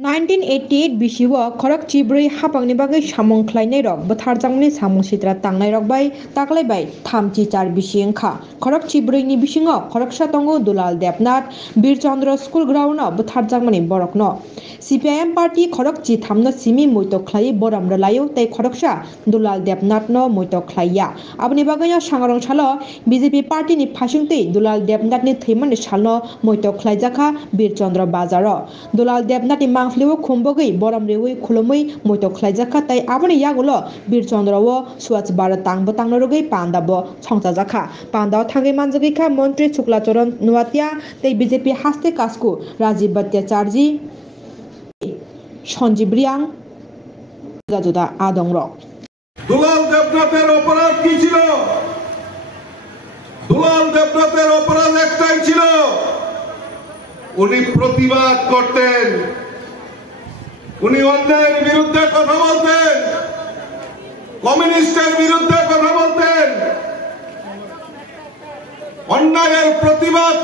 1988 BCO खरक चिब्रै हापांनि बागै सामं ख्लायनाय रक बोथारजांनि सामं सित्रा तांनाय रक बाय ताकलायबाय थामथि चार बिसि ओंखा खरक चिब्रैनि बिसिङाव खरक सातंगो दुलाल देबनाथ बीरचंद्र स्कुल ग्राउन्डआव बोथारजांनि बरकनो CPIM पार्टी खरक ची थामनो सिमी मुइतो ख्लाय बराम रलायो तै खरकसा दुलाल देबनाथनो मुइतो ख्लाया आबनि बागैनो सांगरं सालो BJP पार्टीनि फासिंतै दुलाल देबनाथनि थैमनि सालनो मुइतो ख्लायजाखा बीरचंद्र बाजारो दुलाल देबनाथनि मांफ्लिओ खुम्बगै बराम रेवै खुलुमै मुइतो ख्लायजाखा तै आबनि यागुलो बीरचंद्रओ स्वच्छ भारत तांबो तांनोरुगै पान्दाबो छंचाजाखा पान्दाव थांगै मानजगैखा मन्त्री शुक्लाचरण नुवातिया तै BJP हास्ते कास्कु राजीव भट्टाचार्य সঞ্জীব রিয়াং জুদা আদং রক দুলাল দেবনাথের অপরাধ কি ছিল? দুলাল দেবনাথের অপরাধ একটাই ছিল, উনি প্রতিবাদ করতেন, উনি অন্যায়ের বিরুদ্ধে কথা বলতেন, কমিউনিস্টের বিরুদ্ধে কথা বলতেন। অন্যায়ের প্রতিবাদ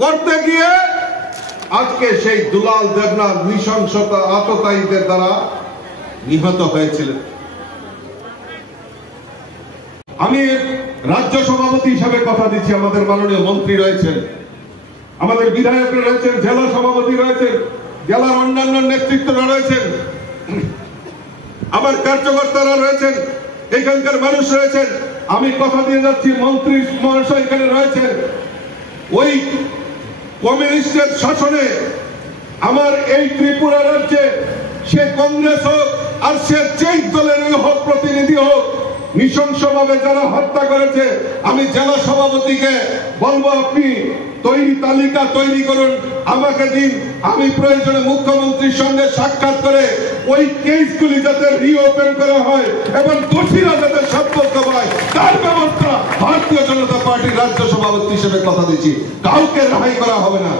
করতে গিয়ে আজকে সেই দুলাল দেবনাথ নৃশংসতা আততায়ীদের দ্বারা নিহত হয়েছিলেন। আমি রাজ্য সভাপতি হিসাবে কথা দিচ্ছি, আমাদের মাননীয় মন্ত্রী রয়েছেন, আমাদের বিধায়ক রয়েছেন, জেলা সভাপতি রয়েছেন, জেলার অন্যান্য নেতৃত্বরা রয়েছেন, আমার কার্যকর্তারা রয়েছেন, এখানকার মানুষ রয়েছেন। আমি কথা দিয়ে যাচ্ছি, মন্ত্রী মহাশয় এখানে রয়েছেন। ওই কমিউনিস্টের শাসনে আমার এই ত্রিপুরা রাজ্যে সে কংগ্রেস হোক আর সে যেই দলের হোক প্রতিনিধি হোক, নৃশংসভাবে যারা হত্যা করেছে, আমি জেলা সভাপতিকে বলবো আপনি তালিকা তৈরি করুন, আমাকে দিন, আমি প্রয়োজনে মুখ্যমন্ত্রীর সঙ্গে সাক্ষাৎ করে ওই কেসগুলি যাতে রিওপেন করা হয় এবং দোষীরা যাতে সাব্যস্ত হয় তার ব্যবস্থা ভারতীয় জনতা পার্টির রাজ্য সভাপতি হিসেবে কথা দিচ্ছি। কাউকে রেহাই করা হবে না।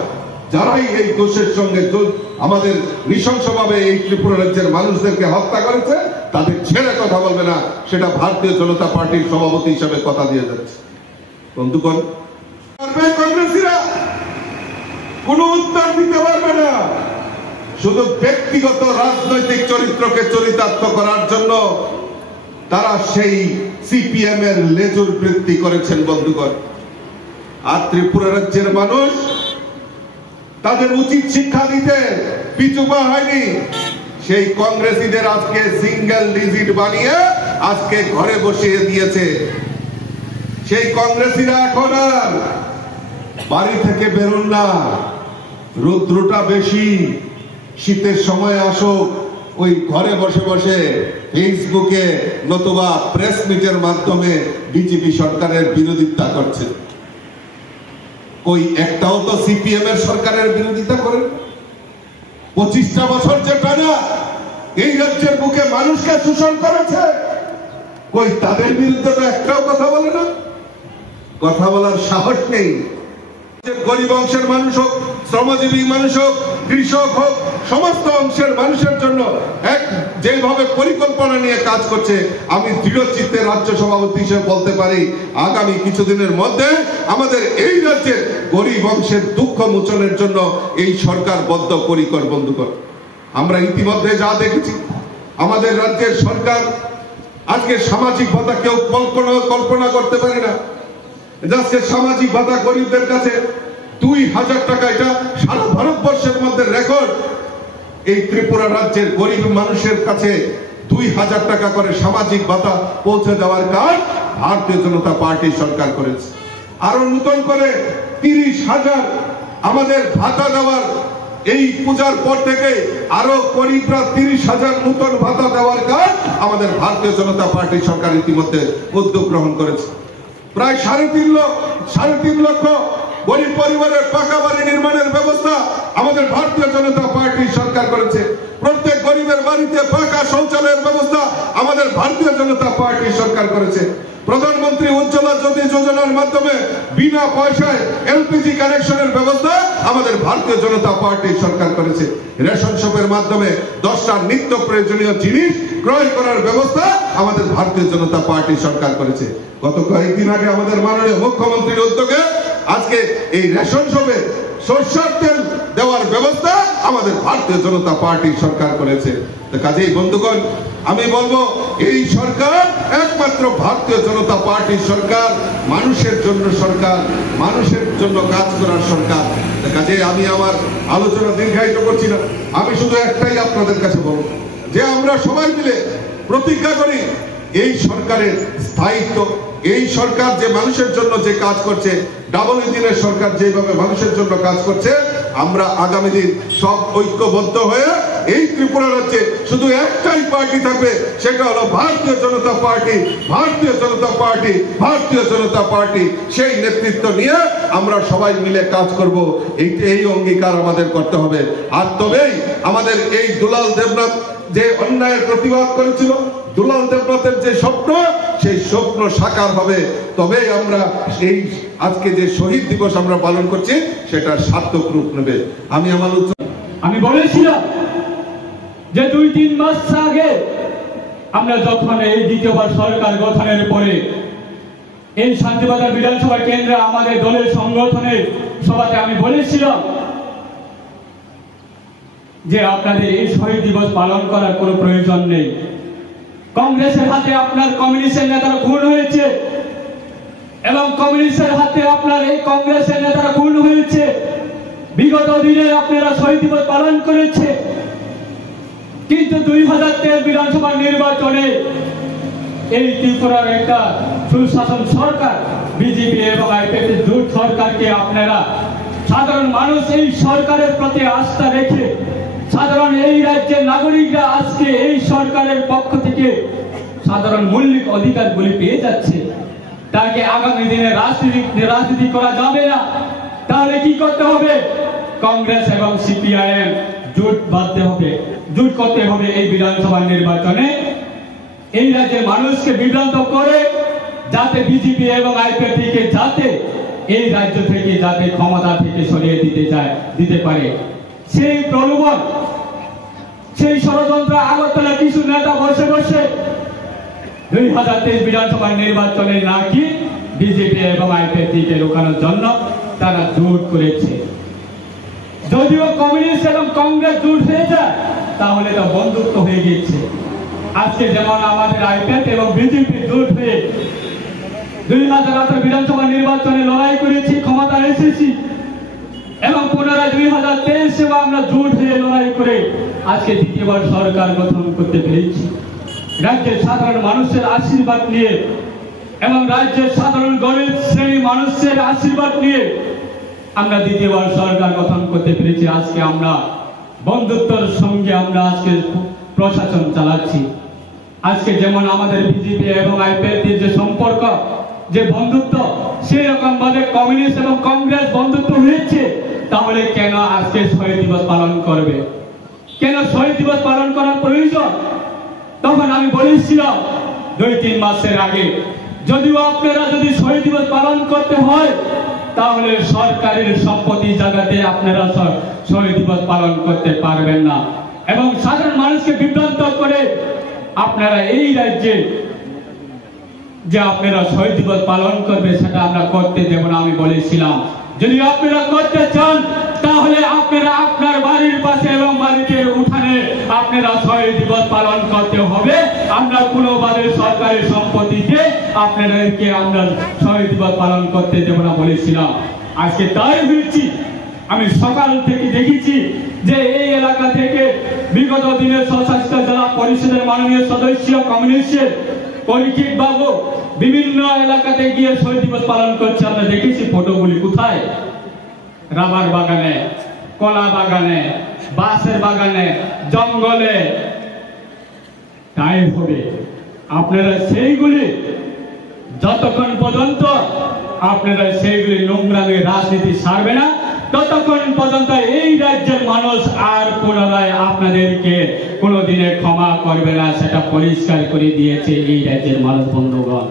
যারাই এই দোষের সঙ্গে আমাদের নৃশংসভাবে এই ত্রিপুরা রাজ্যের মানুষদেরকে হত্যা করেছে তাদের ছেড়ে কথা বলবে না, সেটা ভারতীয় জনতা পার্টির সভাপতি হিসেবে কথা দিয়ে যাচ্ছে। বন্ধুগণ, কংগ্রেসীরা কোনো উত্তর দিতে পারবে না, শুধু ব্যক্তিগত রাজনৈতিক চরিত্রকে চরিতার্থ করার জন্য তারা সেই CPM এর লেজুর বৃত্তি করেছেন। বন্ধুগণ, আর ত্রিপুরা রাজ্যের মানুষ তাদের উচিত শিক্ষা দিতে পিছু পা হয়নি। সেই কংগ্রেসীদের আজকে সিঙ্গেল ডিজিট বানিয়ে আজকে ঘরে বসিয়ে দিয়েছে। সেই কংগ্রেসীরা এখন আর বাড়ি থেকে বেরোন না, রৌদ্রটা বেশি, শীতের সময় আসুক, ওই ঘরে বসে বসে ফেসবুকে নতুবা প্রেস মিটের মাধ্যমে BJP সরকারের বিরোধিতা করছে। কই একটাও তো CPM এর সরকারের বিরোধিতা করেন? 25টা বছর যে টানা এই রাজ্যের বুকে মানুষকে শোষণ করেছে, কই তাদের বিরুদ্ধে তো একটাও কথা বলে না, কথা বলার সাহস নেই। গরিব অংশের মানুষ হোক, শ্রমজীবী মানুষ হোক, কৃষক হোক, সমস্ত অংশের মানুষের জন্য এক যেভাবে পরিকল্পনা নিয়ে কাজ করছে, আমি দৃঢ় চিত্তে রাজ্য সভাপতি হিসেবে বলতে পারি আগামী কিছুদিনের মধ্যে আমাদের এই রাজ্যের গরিব অংশের দুঃখ মোচনের জন্য এই সরকার বদ্ধপরিকর। বন্ধুগণ, আমরা ইতিমধ্যে যা দেখেছি, আমাদের রাজ্যের সরকার আজকে সামাজিক ভাতা কেউ কল্পনা করতে পারে না। আজকে সামাজিক ভাতা গরিবদের কাছে 2000 টাকা, এটা সারা ভারতবর্ষের মধ্যে রেকর্ড। এই ত্রিপুরা রাজ্যের গরিব মানুষের কাছে 2000 টাকা করে সামাজিক ভাতা পৌঁছে দেওয়ার কাজ ভারতীয় জনতা পার্টি সরকার করেছে। আরো নতুন করে 30,000 আমাদের ভাতা দেওয়ার, এই পূজার পর থেকে আরো গরিবরা 30,000 নতুন ভাতা দেওয়ার কাজ আমাদের ভারতীয় জনতা পার্টি সরকার ইতিমধ্যে উদ্যোগ গ্রহণ করেছে। প্রায় 3.5 লক্ষ গরিব পরিবারের পাকা বাড়ি নির্মাণের ব্যবস্থা আমাদের ভারতীয় জনতা পার্টি সরকার করেছে। প্রত্যেক গরিবের বাড়িতে পাকা শৌচালয়ের ব্যবস্থা আমাদের ভারতীয় জনতা পার্টি সরকার করেছে। প্রধানমন্ত্রী উজ্জ্বলা জ্যোতি যোজনার মাধ্যমে বিনা পয়সায় LPG কানেকশনের ব্যবস্থা আমাদের ভারতীয় জনতা পার্টি সরকার করেছে। রেশন শপের মাধ্যমে 10টা নিত্য প্রয়োজনীয় জিনিস ক্রয় করার ব্যবস্থা আমাদের ভারতীয় জনতা পার্টি সরকার করেছে। গত কয়েকদিন আগে আমাদের মাননীয় মুখ্যমন্ত্রীর উদ্যোগে আজকে এই রেশন শপে সরষের তেল দেওয়ার আমাদের ভারতীয় জনতা পার্টি সরকার করেছে। কাজেই বন্ধুগণ, আমি বলবো এই সরকার একমাত্র ভারতীয় জনতা পার্টির সরকার, মানুষের জন্য সরকার, মানুষের জন্য কাজ করার সরকার। কাজেই আমি আমার আলোচনা দীর্ঘায়িত করছি না, আমি শুধু একটাই আপনাদের কাছে বলবো যে আমরা সবাই মিলে প্রতিজ্ঞা করি এই সরকারের স্থায়িত্ব, এই সরকার যে মানুষের জন্য যে কাজ করছে, ডাবল ইঞ্জিনের সরকার যেভাবে মানুষের জন্য কাজ করছে, আমরা আগামী দিন সব ঐক্যবদ্ধ হয়ে এই ত্রিপুরা রাজ্যে শুধু একটাই পার্টি থাকবে, সেটা হলো ভারতীয় জনতা পার্টি। ভারতীয় জনতা পার্টি, ভারতীয় জনতা পার্টি, সেই নেতৃত্ব নিয়ে আমরা সবাই মিলে কাজ করব। এই অঙ্গীকার আমাদের করতে হবে। আর তবেই আমাদের এই দুলাল দেবনাথ যে অন্যায়ের প্রতিবাদ করেছিল, দুলাল দেবনাথের যে স্বপ্ন, সেই স্বপ্ন সাকার হবে। তবেই আমরা এই আজকে যে শহীদ দিবস আমরা পালন করছি সেটা সার্থক রূপ নেবে। আমি বলেছিলাম যে 2-3 মাস আগে আমরা যখন এই দ্বিতীয়বার সরকার গঠনের পরে এই শান্তিবাজার বিধানসভা কেন্দ্রে আমাদের দলের সংগঠনের সভাতে আমি বলেছিলাম যে আপনাদের এই শহীদ দিবস পালন করার কোনো প্রয়োজন নেই। কংগ্রেসের হাতে আপনার কমিউনিস্টের নেতারা খুন হয়েছে এবং কমিউনিস্টের হাতে আপনার এই কংগ্রেসের নেতারা খুন হয়েছে। বিগত দিনে আপনারা শহীদ দিবস পালন করেছে, কিন্তু 2023 বিধানসভা নির্বাচনে এই ত্রিপুরার একটা সুশাসন সরকার, বিজেপি এবং আইপিএফ জোট সরকারকে আপনারা, সাধারণ মানুষ এই সরকারের প্রতি আস্থা রেখে, সাধারণ এই রাজ্যের নাগরিকরা আজকে এই সরকারের পক্ষ থেকে সাধারণ মৌলিক অধিকারগুলি পেয়ে যাচ্ছে। তাকে আগামী দিনে রাজনীতি করা যাবে না। তাহলে কি করতে হবে? কংগ্রেস এবং সিপিআইএম জোট বাঁধতে হবে, জোট করতে হবে এই বিধানসভা নির্বাচনে, এই রাজ্যের মানুষকে বিভ্রান্ত করে যাতে বিজেপি এবং আইপিএফকে যাতে এই রাজ্য থেকে যাতে ক্ষমতা থেকে সরিয়ে দিতে পারে, সেই প্রলোভন, সেই ষড়যন্ত্র আগরতলা কিছু নেতা বসে বসে 2023 বিধানসভা নির্বাচনে নাকি বিজেপি এবং আইপিএফকে রোখানোর জন্য তারা জোট করেছে। যদিও কমিউনিস্ট এবং কংগ্রেস জোট হয়ে যায় তাহলে তো বন্ধুত্ব হয়ে গেছে। আজকে যেমন আমাদের আইপিএফ এবং বিজেপি জোট হয়ে 2018 বিধানসভা নির্বাচনে লড়াই করেছি, ক্ষমতা এসেছি এবং পুনরায় 2023 আমরা জোট হয়ে লড়াই করে আজকে দ্বিতীয়বার সরকার গঠন করতে পেরেছি। রাজ্যের সাধারণ মানুষের আশীর্বাদ নিয়ে এবং রাজ্যের সাধারণ গরিব শ্রেণী মানুষের আশীর্বাদ নিয়ে আমরা দ্বিতীয়বার সরকার গঠন করতে পেরেছি। আজকে আমরা বন্ধুত্বের সঙ্গে আমরা আজকে প্রশাসন চালাচ্ছি। আজকে যেমন আমাদের বিজেপি এবং আইপিএফ যে সম্পর্ক, যে বন্ধুত্ব, সেই রকম ভাবে কমিউনিস্ট এবং কংগ্রেস বন্ধুত্ব হয়েছে, তাহলে কেন আজকে শহীদ দিবস পালন করবে? কেন শহীদ দিবস পালন করার প্রয়োজন? তখন আমি বলেছিলাম 2-3 মাসের আগে, যদিও আপনারা যদি শহীদ দিবস পালন করতে হয় তাহলে সরকারের সম্পত্তি জায়গাতে আপনারা শহীদ দিবস পালন করতে পারবেন না এবং সাধারণ মানুষকে বিভ্রান্ত করে আপনারা এই রাজ্যে যে আপনারা শহীদ দিবস পালন করবে সেটা আমরা করতে দেব না। আমি বলেছিলাম যদি আপনারা করতে চান তাহলে আপনারা আপনার বাড়ির পাশে এবং বাড়িতে উঠানে আপনারা শহীদ দিবস পালন করতে হবে। আমরা কোনোভাবে সরকারের সম্পত্তিতে আপনাদেরকে আমরা শহীদ দিবস পালন করতে দেব না বলেছিলাম। আজকে তাই হয়েছি। আমি সকাল থেকে দেখেছি যে এই এলাকা থেকে বিগত দিনের স্বশাসিত জেলা পরিষদের মাননীয় সদস্য কমিউনিস্টের পরীক্ষিত বাবু বিভিন্ন এলাকাতে গিয়ে শহীদ দিবস পালন করছে। আমরা দেখেছি ফটোগুলি। কোথায়? রাবার বাগানে, কলা বাগানে, বাঁশের বাগানে, জঙ্গলে। তাই হবে আপনারা সেইগুলি যতক্ষণ পর্যন্ত আপনারা সেইগুলি নোংরামে রাজনীতি সারবে না ততক্ষণ পর্যন্ত এই রাজ্যের মানুষ আর পুনরায় আপনাদেরকে কোনোদিনে ক্ষমা করবে না, সেটা পরিষ্কার করে দিয়েছে এই রাজ্যের মানুষ। বন্ধুগণ,